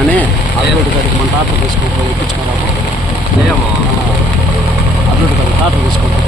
కానీ అడ్రోడ్ కాడికి మన టాటర్ తీసుకొని ఎక్కించుకున్నాము. ఏమో అడ్రోడ్ కాడికి టాటర్ తీసుకుంటాం.